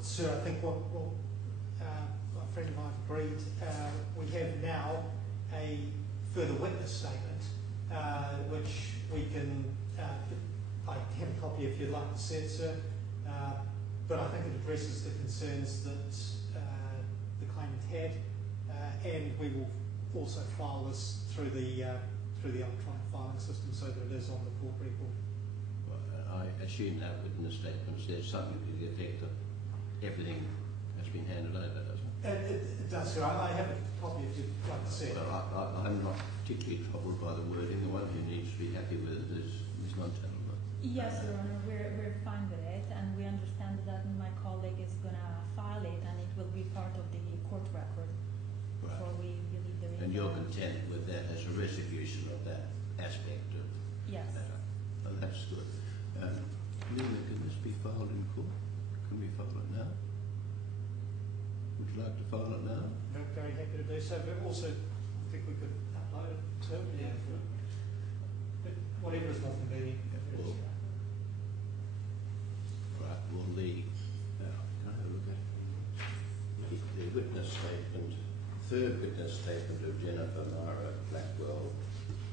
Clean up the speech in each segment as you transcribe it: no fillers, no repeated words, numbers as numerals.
Sir, I think what my friend and I have agreed, we have now a further witness statement, which we can, I have a copy if you'd like to see it, sir, but I think it addresses the concerns that the claimant had, and we will also file this through the electronic filing system so that it is on the court record. Well, I assume that witness statement says something to the effect that everything has been handed over, doesn't it? It does, sir. I have a copy if you'd like to see it. Well, I'm not particularly troubled by the wording. The one who needs to be happy with it is Ms. Montalvo. Yes, Your Honour, we're fine with it, and we understand that my colleague is going to file it, and it will be part of the court record before we leave the. And you're content with that as a resolution of that aspect of yes. the matter? Oh, that's good. Mena, can this be filed in court? Can we file it now? Would you like to file it now? I'm very happy to do so, but also I think we could upload it too. Yeah. But whatever is more convenient. Right, well, can I have a look at the witness statement, third witness statement of Jennifer Mara Blackwell,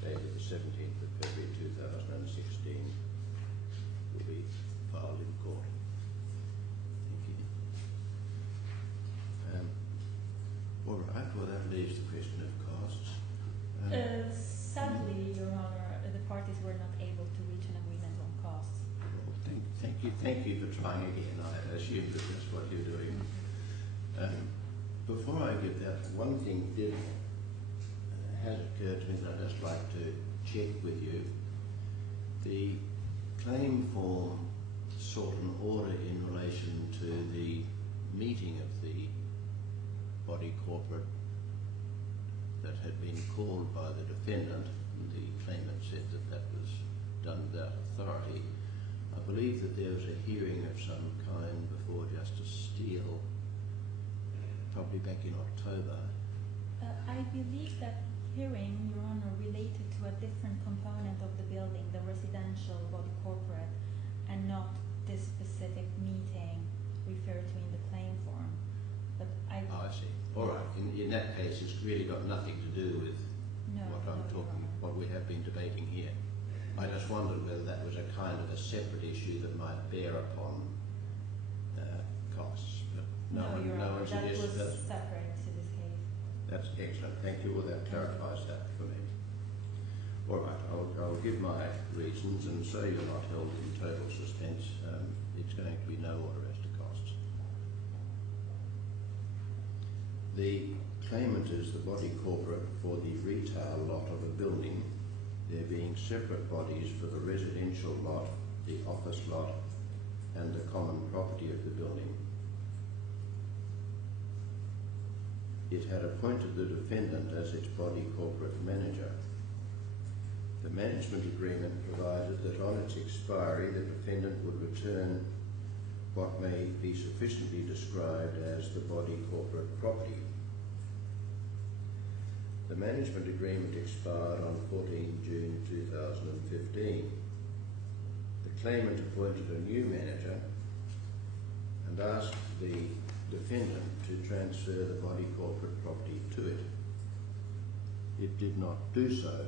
dated the 17th of February 2016, will be filed in court. Thank you. All right, well, that leaves the question of costs. Sadly, Your Honour, the parties were not able to reach an agreement on costs. Well, thank you for trying again. I assume that that's what you're doing. Before I give that, one thing has occurred to me that I'd just like to check with you. The claim form sought an order in relation to the meeting of the body corporate that had been called by the defendant. The claimant said that that was done without authority. I believe that there was a hearing of some kind before Justice Steele, probably back in October. I believe that hearing, Your Honour, related to a different component of the building, the residential body corporate, and not this specific meeting referred to in the claim form. But I see. All right. In that case, it's really got nothing to do with what we have been debating here. I just wondered whether that was a kind of a separate issue that might bear upon costs. But no one suggested that. Was separate to this case. That's excellent. Thank you. Well, that clarifies that for me. All right. I'll give my reasons, and so you're not held in total suspense. It's going to be no order as to costs. The claimant is the body corporate for the retail lot of a building, there being separate bodies for the residential lot, the office lot, and the common property of the building. It had appointed the defendant as its body corporate manager. The management agreement provided that on its expiry the defendant would return what may be sufficiently described as the body corporate property. The management agreement expired on 14 June 2015. The claimant appointed a new manager and asked the defendant to transfer the body corporate property to it. It did not do so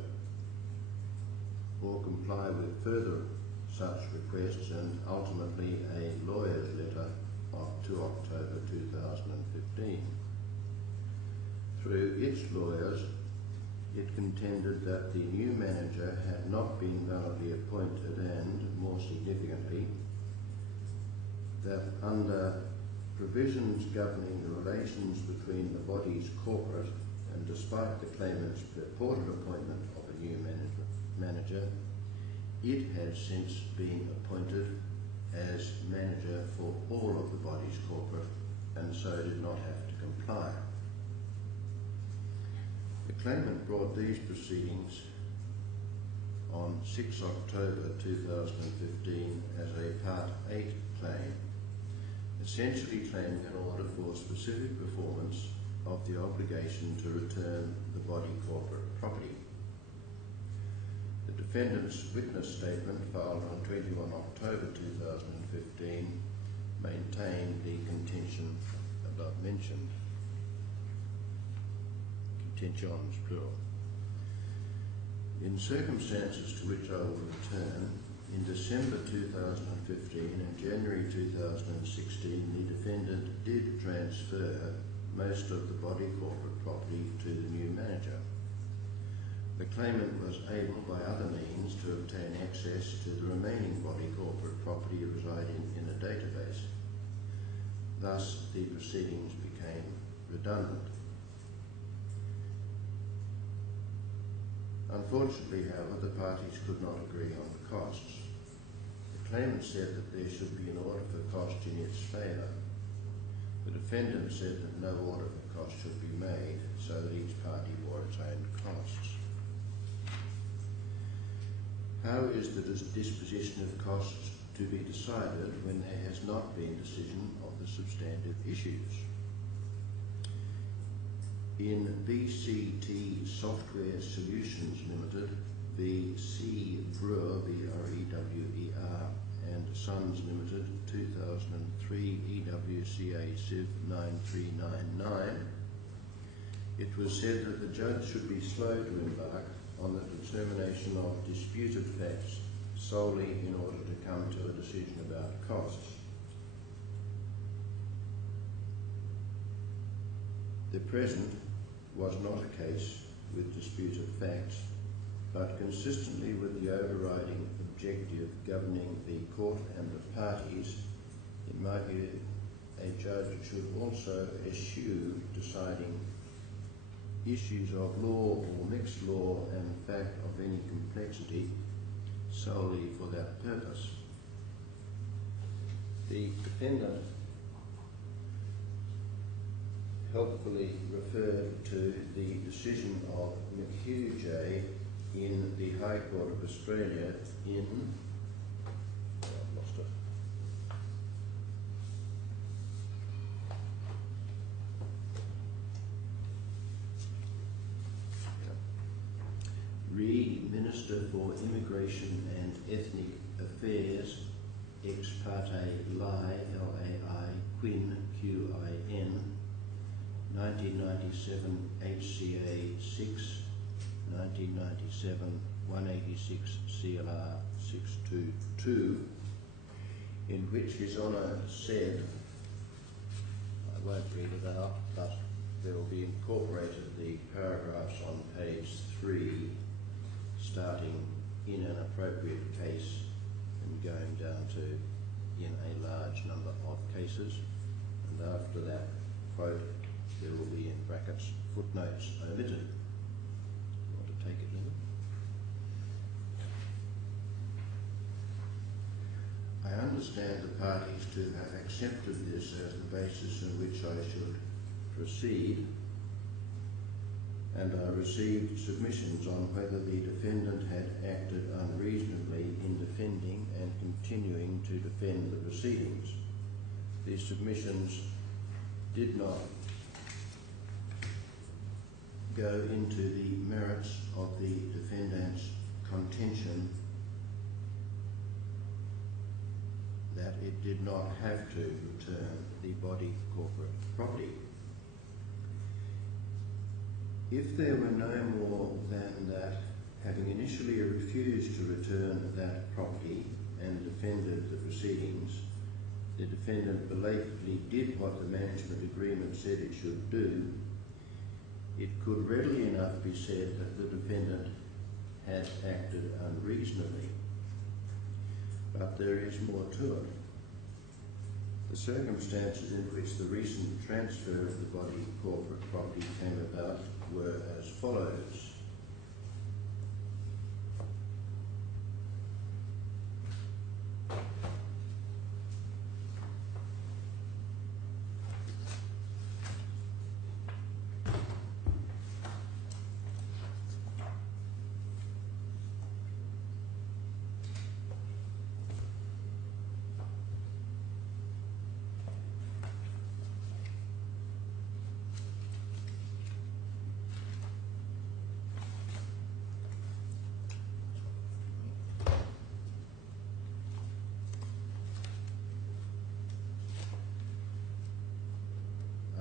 or comply with further such requests, and ultimately a lawyer's letter of 2 October 2015. Through its lawyers, it contended that the new manager had not been validly appointed and, more significantly, that under provisions governing the relations between the bodies corporate, and despite the claimant's purported appointment of a new manager, it had since been appointed as manager for all of the bodies corporate, and so did not have to comply. The claimant brought these proceedings on 6 October 2015 as a Part 8 claim, essentially claiming an order for specific performance of the obligation to return the body corporate property. The defendant's witness statement, filed on 21 October 2015, maintain the contention above mentioned. Contentions, plural. In circumstances to which I will return, in December 2015 and January 2016, the defendant did transfer most of the body corporate property to the new manager. The claimant was able by other means to obtain access to the remaining body corporate property residing in a database. Thus, the proceedings became redundant. Unfortunately, however, the parties could not agree on the costs. The claimant said that there should be an order for cost in its favour. The defendant said that no order for cost should be made, so that each party bore its own costs. How is the disposition of costs to be decided when there has not been decision of the substantive issues? In BCT Software Solutions Limited, BC Brewer, B-R-E-W-E-R, and Sons Limited, 2003 EWCA Civ 9399, it was said that the judge should be slow to embark on the determination of disputed facts solely in order to come to a decision about costs. The present was not a case with disputed facts, but consistently with the overriding objective governing the court and the parties, in my view, a judge should also eschew deciding issues of law or mixed law and fact of any complexity solely for that purpose. The defendant helpfully referred to the decision of McHugh J. in the High Court of Australia in, I've lost it. Re Minister for Immigration and Ethnic Affairs, ex parte Lai, L-A-I, Quinn, Q-I-N, 1997 HCA 6, 1997 186 CLR 622, in which His Honour said, I won't read it out, but there will be incorporated the paragraphs on page 3, starting in an appropriate case and going down to in a large number of cases, and after that quote there will be in brackets footnotes omitted. You want to take it, Linda? I understand the parties to have accepted this as the basis on which I should proceed, and I received submissions on whether the defendant had acted unreasonably in defending and continuing to defend the proceedings. These submissions did not go into the merits of the defendant's contention that it did not have to return the body corporate property. If there were no more than that, having initially refused to return that property and defended the proceedings, the defendant belatedly did what the management agreement said it should do, it could readily enough be said that the defendant had acted unreasonably. But there is more to it. The circumstances in which the recent transfer of the body corporate property came about were as follows.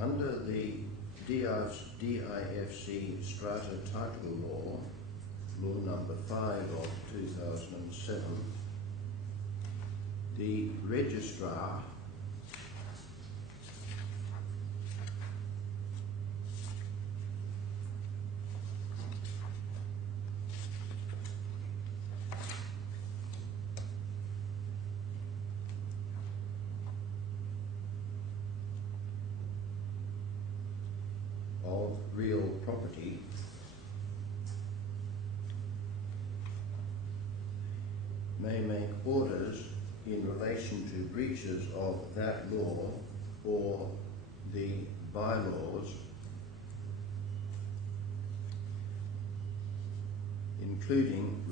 Under the DIFC Strata Title Law, Law number 5 of 2007, the registrar of real property may make orders in relation to breaches of that law or the bylaws, including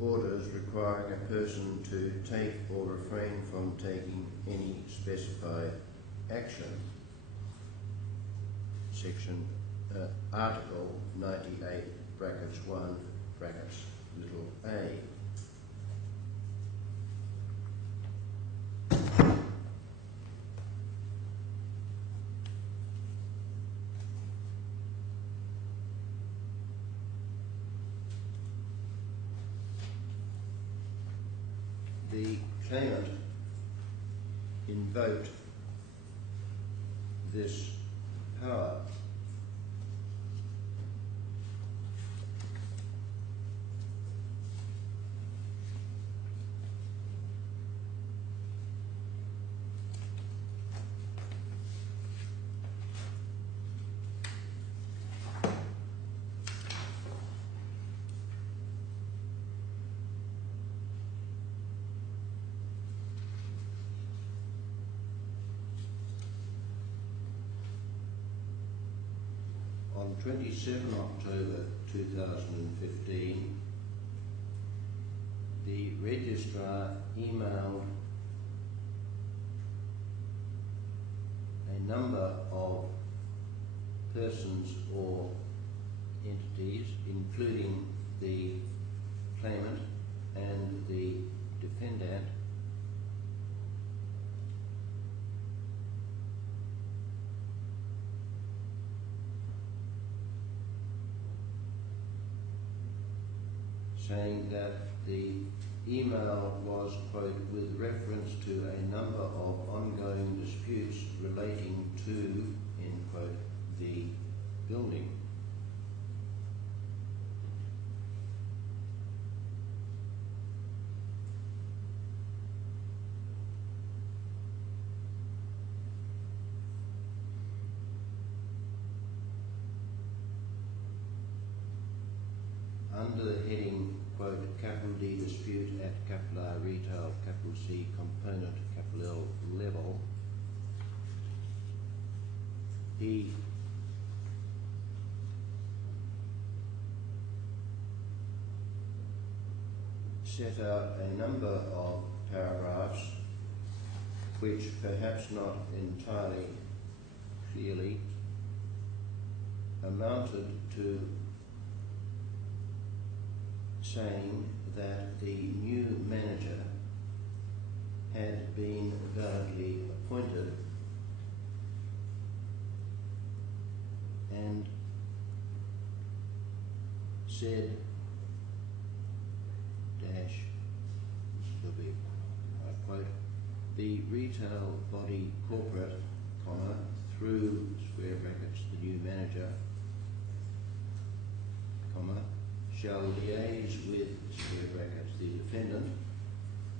orders requiring a person to take or refrain from taking any specified action. Section Article 98, brackets 1, brackets little a. The claimant invoked this power on 27 October 2015, the registrar emailed a number of persons or entities, including the claimant and the defendant, saying that the email was, quote, with reference to a number of ongoing disputes relating to, end quote, the building. Under the heading, quote, capital D dispute at capital R retail, capital C component, capital L level, he set out a number of paragraphs which, perhaps not entirely clearly, amounted to saying that the new manager had been validly appointed and said, dash, will be, I quote, the retail body corporate, comma, through square brackets, the new manager, comma, shall liaise with, square brackets, the defendant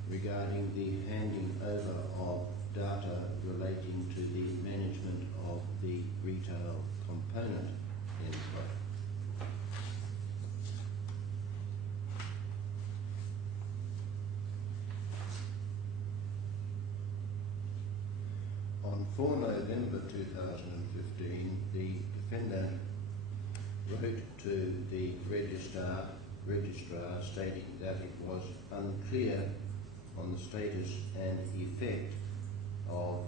regarding the handing over of data relating to the management of the retail component, end quote. On 4 November 2015, the defendant wrote to the registrar stating that it was unclear on the status and effect of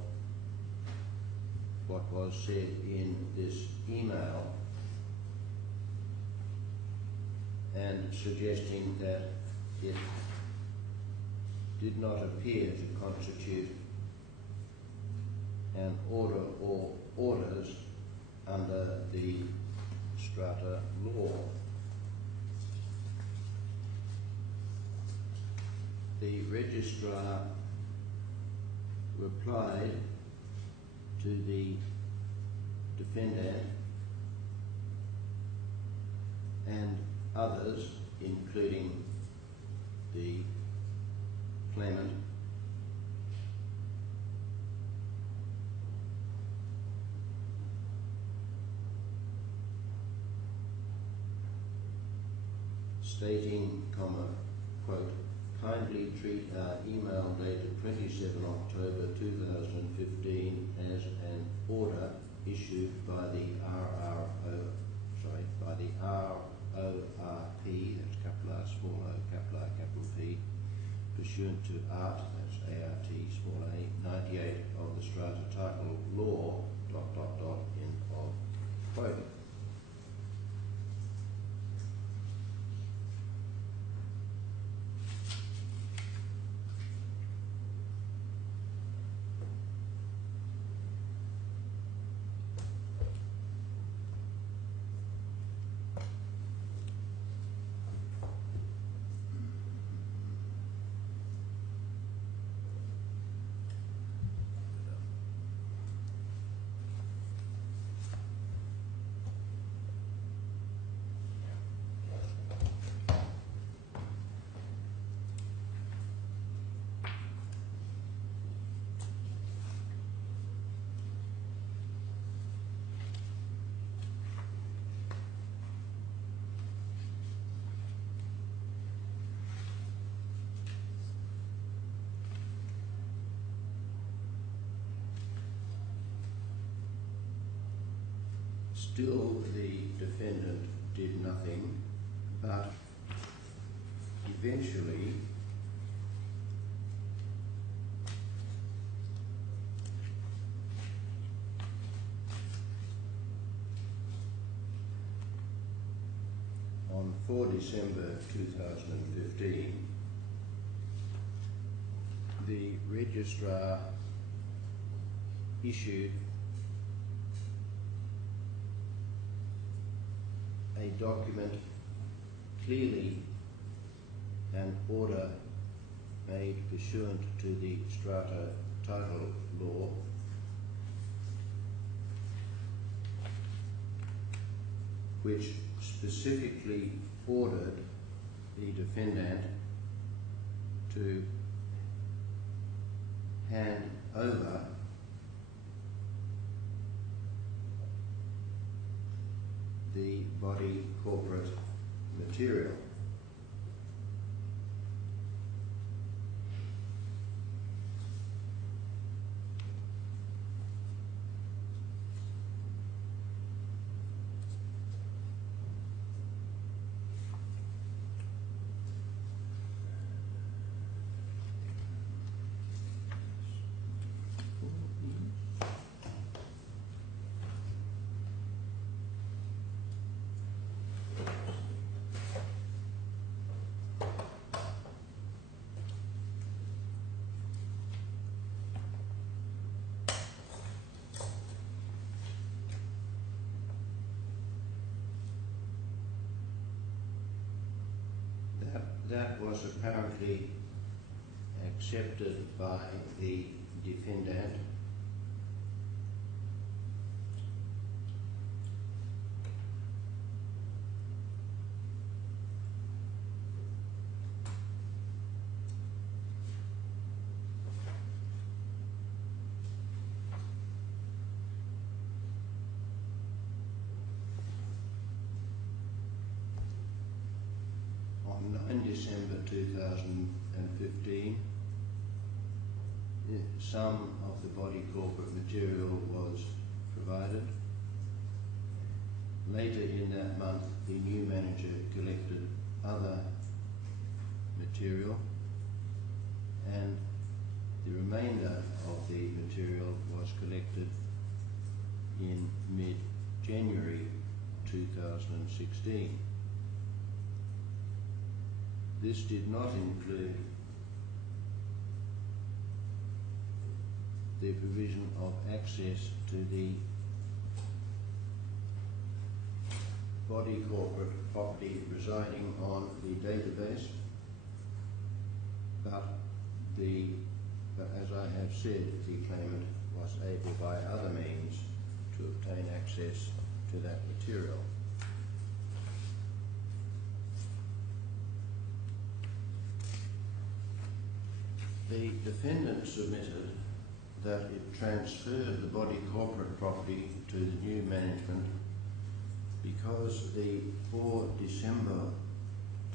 what was said in this email, and suggesting that it did not appear to constitute an order or orders under the strata law. The registrar replied to the defendant and others, including the claimant, stating, quote, kindly treat our email dated 27 October 2015 as an order issued by the RORP, that's capital R, small o, capital R, capital P, pursuant to Art, that's ART, small a, 98 of the strata title law, ... end of quote. Still, the defendant did nothing, but eventually on 4 December 2015, the registrar issued a document clearly an order made pursuant to the strata title law, which specifically ordered the defendant to hand over the body corporate material. That was apparently accepted by the defendant. On 9 December 2015, some of the body corporate material was provided. Later in that month, the new manager collected other material, and the remainder of the material was collected in mid-January 2016. This did not include the provision of access to the body corporate property residing on the database, but as I have said, the claimant was able by other means to obtain access to that material. The defendant submitted that it transferred the body corporate property to the new management because the 4 December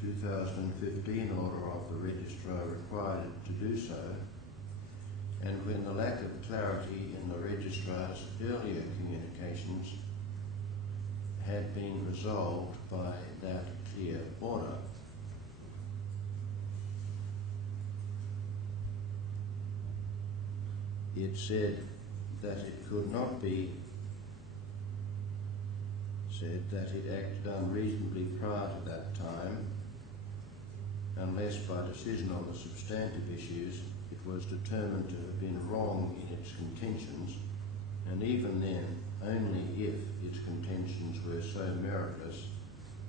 2015 order of the registrar required it to do so, and when the lack of clarity in the registrar's earlier communications had been resolved by that clear order. It said that it could not be said that it acted unreasonably prior to that time unless by decision on the substantive issues it was determined to have been wrong in its contentions, and even then only if its contentions were so meritless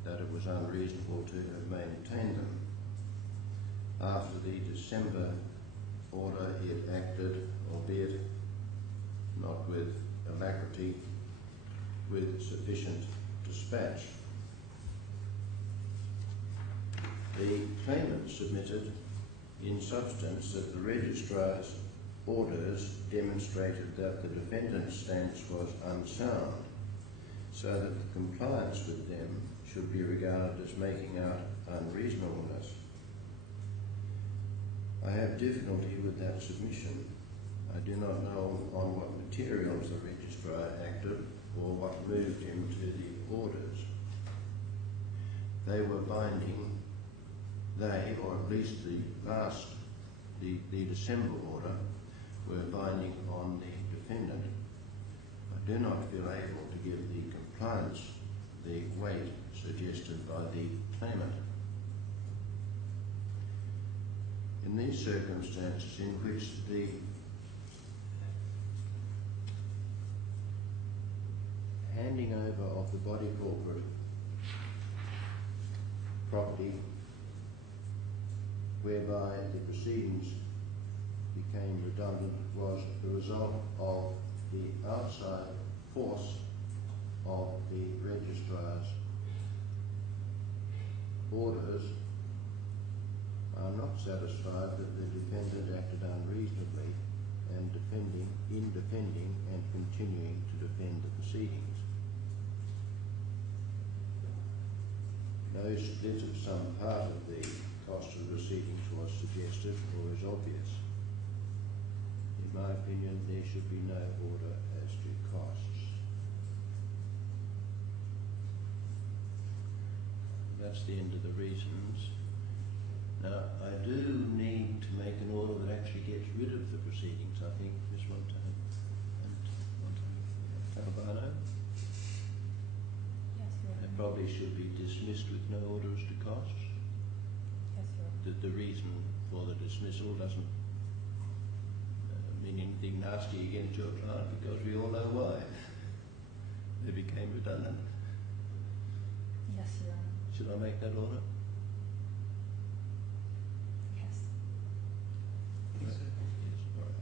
that it was unreasonable to have maintained them. After the December order it acted, albeit not with alacrity, with sufficient dispatch. The claimant submitted in substance that the registrar's orders demonstrated that the defendant's stance was unsound, so that the compliance with them should be regarded as making out unreasonableness. I have difficulty with that submission. I do not know on what materials the registrar acted or what moved him to the orders. They were binding, or at least the December order, were binding on the defendant. I do not feel able to give the compliance the weight suggested by the claimant. In these circumstances in which the handing over of the body corporate property, whereby the proceedings became redundant, was the result of the outside force of the registrar's orders, I'm not satisfied that the defendant acted unreasonably in defending and continuing to defend the proceedings. No split of some part of the cost of the proceedings was suggested or is obvious. In my opinion, there should be no order as to costs. That's the end of the reasons. Now, I do need to make an order that actually gets rid of the proceedings, I think, Ms. Montano and Talbano. Yes, Your Honour. It probably should be dismissed with no order as to costs. Yes, Your Honour. The reason for the dismissal doesn't mean anything nasty against your client, because we all know why. They became redundant. Yes, Your Honour. Should I make that order? Yes. Yes, sir. Yes, all right.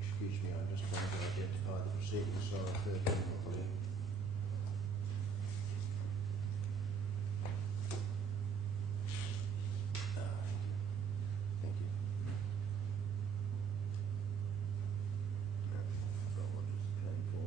Excuse me, I'm just trying to identify the proceedings so I've heard them properly. Thank you. I forgot what it's claim for.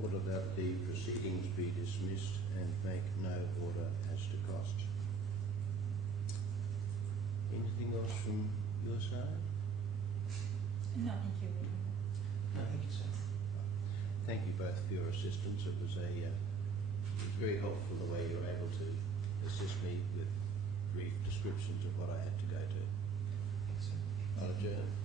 order that the proceedings be dismissed and make no order as to cost. Anything else from your side? No, thank you. No, thank you, sir. Thank you both for your assistance. It was very helpful the way you were able to assist me with brief descriptions of what I had to go to. Thanks, sir. I'll adjourn.